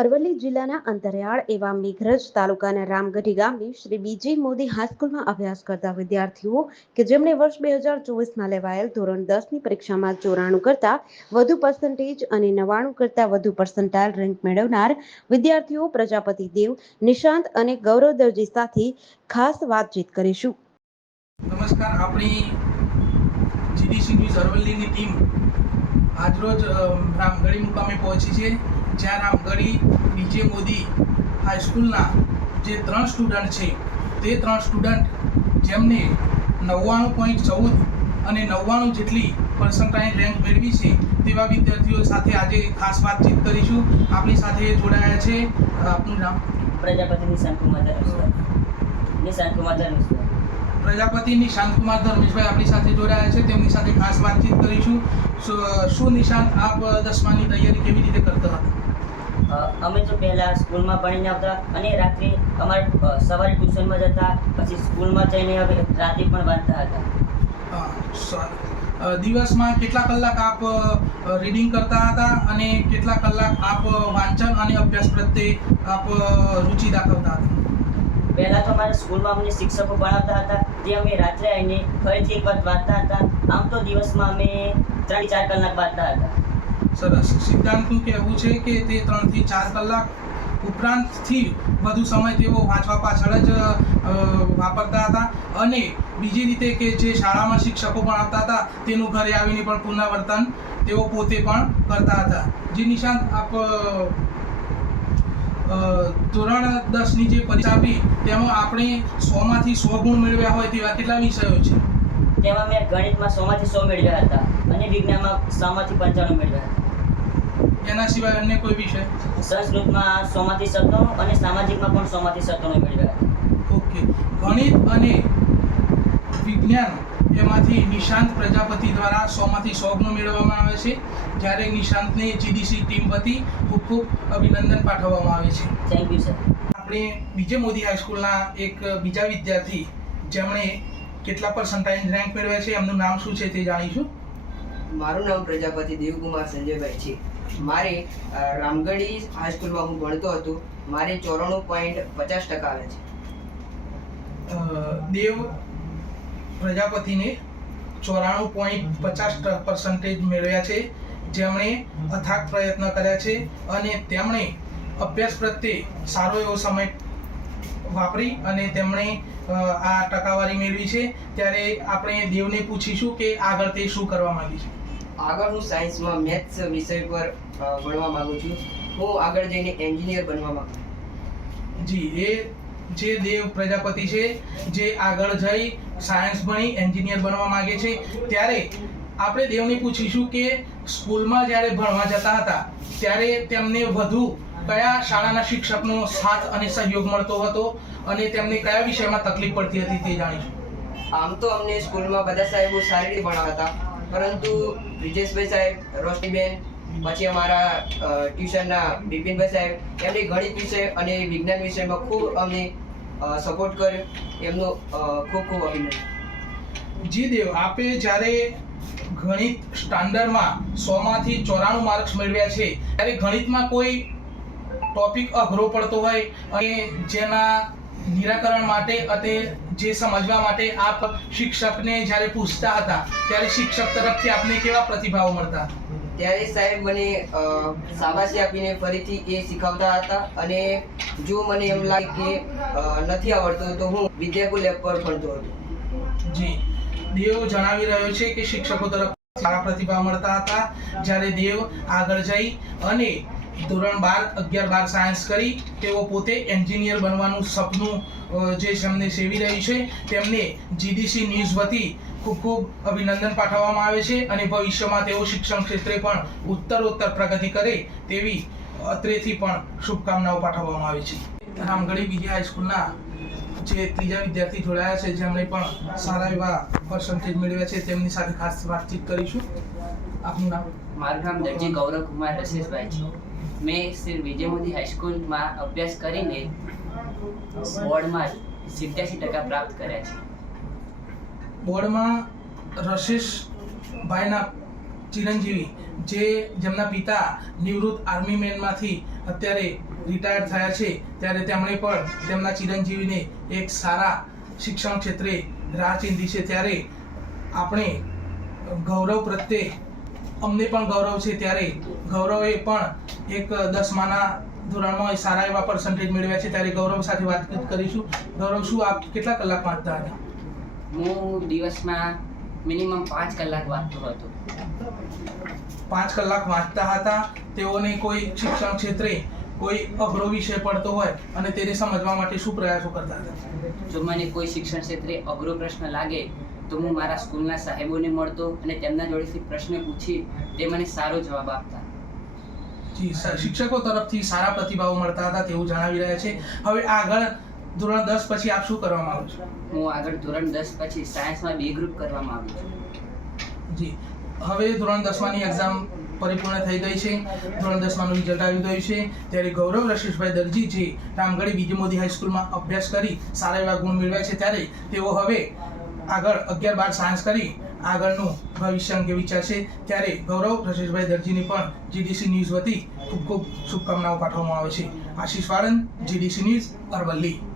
અરવલ્લી જિલ્લાના અંતરિયાળ એવા મેઘરજ તાલુકાના રામગઢી ગામની શ્રી બીજી મોદી હાઈસ્કૂલમાં અભ્યાસ કરતા વિદ્યાર્થીઓ કે જેમણે વર્ષ 2024માં લેવાયેલ ધોરણ 10ની પરીક્ષામાં 94 કરતા વધુ પર્સન્ટેજ અને 99 કરતા વધુ પર્સન્ટાઇલ રેન્ક મેળવનાર વિદ્યાર્થીઓ પ્રજાપતિ દેવ, નિશાંત અને ગૌરવ દરજી સાથે ખાસ વાતચીત કરીશું. નમસ્કાર, આપણી જીડીસી ન્યૂઝ અરવલ્લીની ટીમ આજરોજ રામગઢી મુકામે પહોંચી છે, જ્યાં રામગઢી બીજે મોદી હાઈસ્કૂલના જે 3 સ્ટુડન્ટ છે તે 3 સ્ટુડન્ટ જેમને 99.14 અને 99 જેટલી પર્સન્ટાઇલ રેન્ક મેળવી છે તેવા વિદ્યાર્થીઓ સાથે આજે ખાસ વાતચીત કરીશું. આપણી સાથે જોડાયા છે આપનું નામ? પ્રજાપતિ નિશાંત કુમાર ધર્મેશભાઈ આપણી સાથે જોડાયા છે. તેમની સાથે ખાસ વાતચીત કરીશું. શું નિશાંત, આપ 10માની તૈયારી કેવી રીતે કરતા હતા? અમે તો પહેલાં સ્કૂલમાં ભણીને આવતા અને રાત્રે અમારે સવારે ટ્યુશનમાં જતા, પછી સ્કૂલમાં જઈને હવે રાતે પણ વાંચતા હતા. દિવસમાં કેટલા કલાક આપ રીડિંગ કરતા હતા અને કેટલા કલાક આપ વાંચન અને અભ્યાસ પ્રત્યે આપ રુચિ દાખવતા હતા? પહેલાં તો અમારા સ્કૂલમાં અમને શિક્ષકો ભણાવતા હતા, જે અમે રાત્રે આવીને ફરીથી એક વાર વાંચતા હતા. આમ તો દિવસમાં અમે 3-4 કલાક વાંચતા હતા. સરસ. સિદ્ધાંતનું કહેવું છે કે તે 3 થી 4 કલાક ઉપરાંતથી વધુ સમય તેઓ વાંચવા પાછળ જ વાપરતા હતા અને બીજી રીતે કે જે શાળામાં શિક્ષકો ભણાવતા હતા તેનું ઘરે આવીને પણ પુનરાવર્તન તેઓ પોતે પણ કરતા હતા. જે નિશાંત, આપ ધોરણ 10ની જે પરીક્ષા આપી તેમાં આપણે 100માંથી 100 ગુણ મેળવ્યા હોય તેવા કેટલા વિષયો છે? તેમાં મેં ગણિતમાં 100માંથી 100 મેળવ્યા હતા અને વિજ્ઞાનમાં 100માંથી 95 મેળવ્યા હતા. એના સિવાય અન્ય કોઈ વિષય? સંસ્કૃતમાં 100માંથી 97 અને સામાજિકમાં પણ 100માંથી 97 મેળવ્યા હતા. ઓકે. ગણિત અને વિજ્ઞાન એમાંથી નિશાંત પ્રજાપતિ દ્વારા 100માંથી 100 ગુણ મેળવવામાં આવે છે, જ્યારે નિશાંતને જીડીસી ટીમ વતી ખૂબ ખૂબ અભિનંદન પાઠવવામાં આવે છે. Thank you sir. આપણે બીજે મોદી હાઈસ્કૂલના એક બીજા વિદ્યાર્થી જેમણે કેટલા પર્સન્ટાઇલ રેન્ક મેળવ્યા છે, એમનું નામ શું છે તે જાણીશું. મારું નામ પ્રજાપતિ દેવકુમાર સંજયભાઈ છે. મારે રામગઢી હાઈસ્કૂલમાં હું ભણતો હતો. મારે 94.50% આવે છે. દેવ પ્રજાપતિને 94.50% મેળવ્યા છે, જેમણે અથાગ પ્રયત્ન કર્યા છે અને તેમણે અભ્યાસ પ્રત્યે સારો એવો સમય વાપરી અને તેમણે આ ટકાવારી મેળવી છે. ત્યારે આપણે દેવને પૂછીશું કે આગળ તે શું કરવા માંગે છે. આગળ હું સાયન્સમાં મેથ્સ વિષય પર ભણવા માંગુ છું. હું આગળ જઈને એન્જિનિયર બનવા માંગુ છું. જી, એ જે દેવ પ્રજાપતિ છે જે આગળ જઈ સાયન્સ ભણી એન્જિનિયર બનવા માંગે છે, ત્યારે આપણે દેવને પૂછીશું કે સ્કૂલમાં જ્યારે ભણવા જતા હતા ત્યારે તેમને વધુ કયા શાળાના શિક્ષકનો સાથ અને સહયોગ મળતો હતો અને તેમને કયા વિષયમાં તકલીફ પડતી હતી તે જાણીશું. આમ તો અમને સ્કૂલમાં બધા સાહેબો સારી રીતે ભણાવતા હતા, પરંતુ બ્રિજેશભાઈ સાહેબ, રોશનીબેન, પછી અમારા ટ્યુશનના બિપિનભાઈ સાહેબ, એમને ગણિત વિષય અને વિજ્ઞાન વિષયમાં ખૂબ અમને સપોર્ટ કર્યો. એમનો ખૂબ ખૂબ અભિનંદન. જી દેવ, આપે જ્યારે ગણિત સ્ટાન્ડર્ડમાં 100માંથી 94 માર્ક્સ મેળવ્યા છે, ત્યારે ગણિતમાં કોઈ ટોપિક અઘરો પડતો હોય અને જેના નિરાકરણ માટે અને જે સમજવા માટે આપ શિક્ષકને જ્યારે પૂછતા હતા ત્યારે શિક્ષક તરફથી આપને કેવા પ્રતિભાવ મળતા? ત્યારે સાહેબ મને શાબાશી આપીને ફરીથી એ શીખવતા હતા અને જો મને એમ લાગે કે નથી આવડતું તો હું વિદ્યાકુલ લેબ પર ભણતો હતો. જી, દેવ જણાવી રહ્યો છે કે શિક્ષકો તરફ સારા પ્રતિભાવ મળતા હતા. જ્યારે દેવ આગળ જઈ અને ધોરણ 12, 11, 12 સાયન્સ કરી તેઓ પોતે એન્જિનિયર બનવાનું સપનું જે તેમને સેવી રહ્યું છે, તેમને જીડીસી ન્યૂઝ વતી ખૂબ ખૂબ અભિનંદન પાઠવવામાં આવે છે અને ભવિષ્યમાં તેઓ શિક્ષણ ક્ષેત્રે પણ ઉત્તરોત્તર પ્રગતિ કરે તેવી અત્રેથી પણ શુભકામનાઓ પાઠવવામાં આવે છે. રામગઢી બીજી હાઈસ્કૂલના જે ત્રીજા વિદ્યાર્થી જોડાયા છે, જેમણે પણ સારા એવા પર્સન્ટેજ મેળવ્યા છે, તેમની સાથે ખાસ વાતચીત કરીશું. આપનું નામ? મારું નામ દરજી ગૌરવ કુમાર રશેશભાઈ છે. મેં શ્રી વિજય મોદી હાઈસ્કૂલમાં અભ્યાસ કરીને બોર્ડમાં 87% પ્રાપ્ત કર્યા છે. બોર્ડમાં રશેશભાઈના ચિરંજીવી જેમના પિતા નિવૃત્ત આર્મી મેનમાંથી અત્યારે રિટાયર થયા છે ત્યારે તેમણે પણ તેમના ચિરંજીવીને એક સારા શિક્ષણ ક્ષેત્રે રાહ ચીંધી છે, ત્યારે આપણે ગૌરવ પ્રત્યે અમને પણ ગૌરવ છે, ત્યારે ગૌરવે પણ એક 10માના ધોરણમાં સારા એવા પર્સન્ટેજ મેળવ્યા છે, ત્યારે ગૌરવ સાથે વાતચીત કરીશું. ગૌરવ, શું આપ કેટલા કલાક વાંચતા હતા? હું દિવસમાં મિનિમમ 5 કલાક વાંચતો હતો. 5 કલાક વાંચતા હતા. તેઓને કોઈ શિક્ષણ ક્ષેત્રે કોઈ અઘરો વિષય પડતો હોય અને તેને સમજવા માટે શું પ્રયાસો કરતા હતા? જો મને કોઈ શિક્ષણ ક્ષેત્રે અઘરો પ્રશ્ન લાગે તો હું મારા સ્કૂલના સાહેબોને મળતો અને તેમના જોડેથી પ્રશ્ન પૂછી તે મને સારો જવાબ આપતા. જી, શિક્ષકો તરફથી સારા પ્રતિભાવો મળતા હતા તેવું જણાવી રહ્યા છે. હવે આગળ ધોરણ 10 પછી આપ શું કરવા માંગો છો? હું આગળ ધોરણ 10 પછી સાયન્સમાં બી ગ્રુપ કરવા માંગુ છું. જી, હવે ધોરણ 10માની એક્ઝામ પરિપૂર્ણ થઈ ગઈ છે. ધોરણ 10માનું રિઝલ્ટ આવી ગયું છે, ત્યારે ગૌરવ રશેશભાઈ દરજી જે રામગઢી બીજી મોદી હાઈસ્કૂલમાં અભ્યાસ કરી સારા એવા ગુણ મેળવ્યા છે, ત્યારે તેઓ હવે આગળ 11-12 સાયન્સ કરી આગળનું ભવિષ્ય અંગે વિચારશે. ત્યારે ગૌરવ રશેશભાઈ દરજીને પણ જીડીસી ન્યૂઝ વતી ખૂબ ખૂબ શુભકામનાઓ પાઠવવામાં આવે છે. આશીષ વાળંદ, જીડીસી ન્યૂઝ, અરવલ્લી.